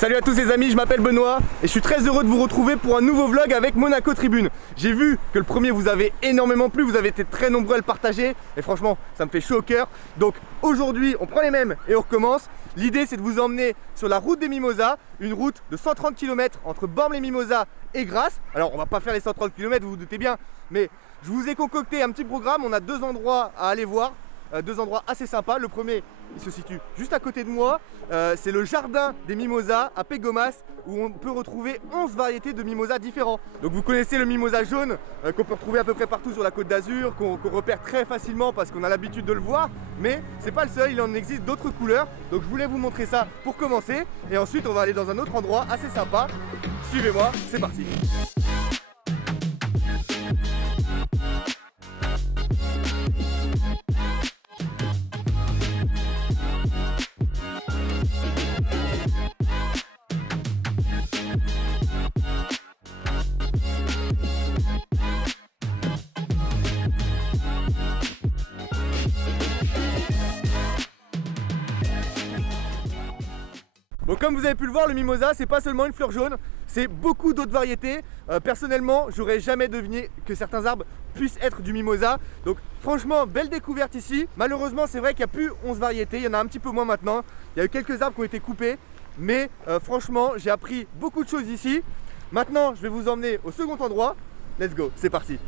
Salut à tous les amis, je m'appelle Benoît et je suis très heureux de vous retrouver pour un nouveau vlog avec Monaco Tribune. J'ai vu que le premier vous avait énormément plu, vous avez été très nombreux à le partager et franchement ça me fait chaud au cœur. Donc aujourd'hui on prend les mêmes et on recommence. L'idée c'est de vous emmener sur la route des Mimosas, une route de 130 km entre Bormes-les-Mimosas et Grasse. Alors on va pas faire les 130 km, vous vous doutez bien, mais je vous ai concocté un petit programme, on a deux endroits à aller voir. Deux endroits assez sympas. Le premier, il se situe juste à côté de moi. C'est le jardin des Mimosas à Pégomas où on peut retrouver 11 variétés de mimosas différents. Donc vous connaissez le mimosa jaune qu'on peut retrouver à peu près partout sur la Côte d'Azur, qu'on repère très facilement parce qu'on a l'habitude de le voir. Mais c'est pas le seul, il en existe d'autres couleurs. Donc je voulais vous montrer ça pour commencer. Et ensuite on va aller dans un autre endroit assez sympa. Suivez-moi, c'est parti. Bon, comme vous avez pu le voir, le mimosa c'est pas seulement une fleur jaune, c'est beaucoup d'autres variétés. Personnellement, j'aurais jamais deviné que certains arbres puissent être du mimosa. Donc franchement, belle découverte ici. Malheureusement, c'est vrai qu'il n'y a plus 11 variétés, il y en a un petit peu moins maintenant. Il y a eu quelques arbres qui ont été coupés, mais franchement, j'ai appris beaucoup de choses ici. Maintenant, je vais vous emmener au second endroit. Let's go, c'est parti.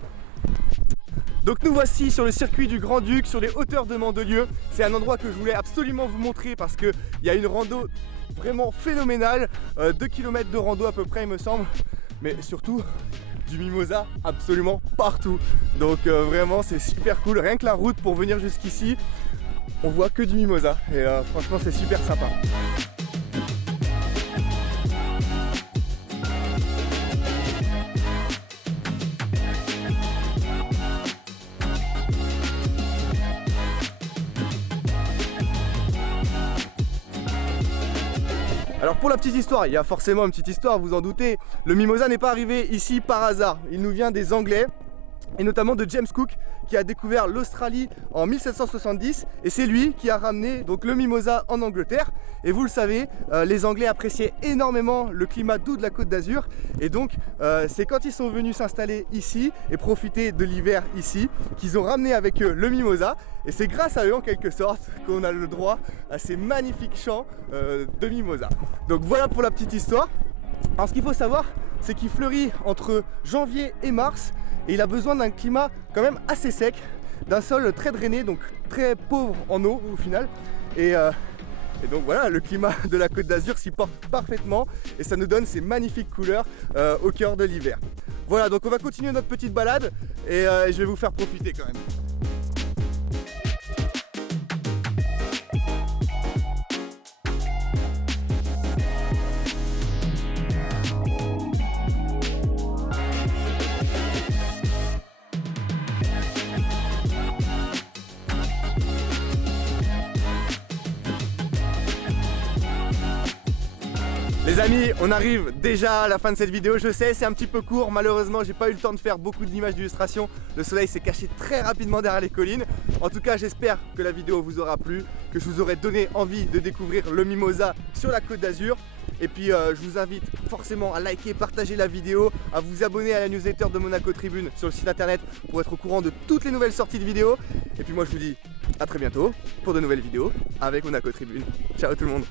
Donc nous voici sur le circuit du Grand-Duc, sur les hauteurs de Mandelieu. C'est un endroit que je voulais absolument vous montrer parce qu'il y a une rando vraiment phénoménale, 2 km de rando à peu près il me semble, mais surtout du mimosa absolument partout. Donc vraiment c'est super cool, rien que la route pour venir jusqu'ici, on voit que du mimosa et franchement c'est super sympa. Alors pour la petite histoire, il y a forcément une petite histoire, vous en doutez. Le mimosa n'est pas arrivé ici par hasard. Il nous vient des Anglais et notamment de James Cook qui a découvert l'Australie en 1770 et c'est lui qui a ramené donc le mimosa en Angleterre. Et vous le savez, les Anglais appréciaient énormément le climat doux de la Côte d'Azur et donc c'est quand ils sont venus s'installer ici et profiter de l'hiver ici qu'ils ont ramené avec eux le mimosa et c'est grâce à eux en quelque sorte qu'on a le droit à ces magnifiques champs de mimosa. Donc voilà pour la petite histoire. Alors ce qu'il faut savoir, c'est qu'il fleurit entre janvier et mars et il a besoin d'un climat quand même assez sec, d'un sol très drainé, donc très pauvre en eau au final. Et donc voilà, le climat de la Côte d'Azur s'y porte parfaitement et ça nous donne ces magnifiques couleurs au cœur de l'hiver. Voilà, donc on va continuer notre petite balade et je vais vous faire profiter quand même. Les amis, on arrive déjà à la fin de cette vidéo, je sais c'est un petit peu court, malheureusement j'ai pas eu le temps de faire beaucoup d'images d'illustration, le soleil s'est caché très rapidement derrière les collines. En tout cas j'espère que la vidéo vous aura plu, que je vous aurai donné envie de découvrir le mimosa sur la Côte d'Azur. Et puis je vous invite forcément à liker, partager la vidéo, à vous abonner à la newsletter de Monaco Tribune sur le site internet pour être au courant de toutes les nouvelles sorties de vidéos. Et puis moi je vous dis à très bientôt pour de nouvelles vidéos avec Monaco Tribune. Ciao tout le monde.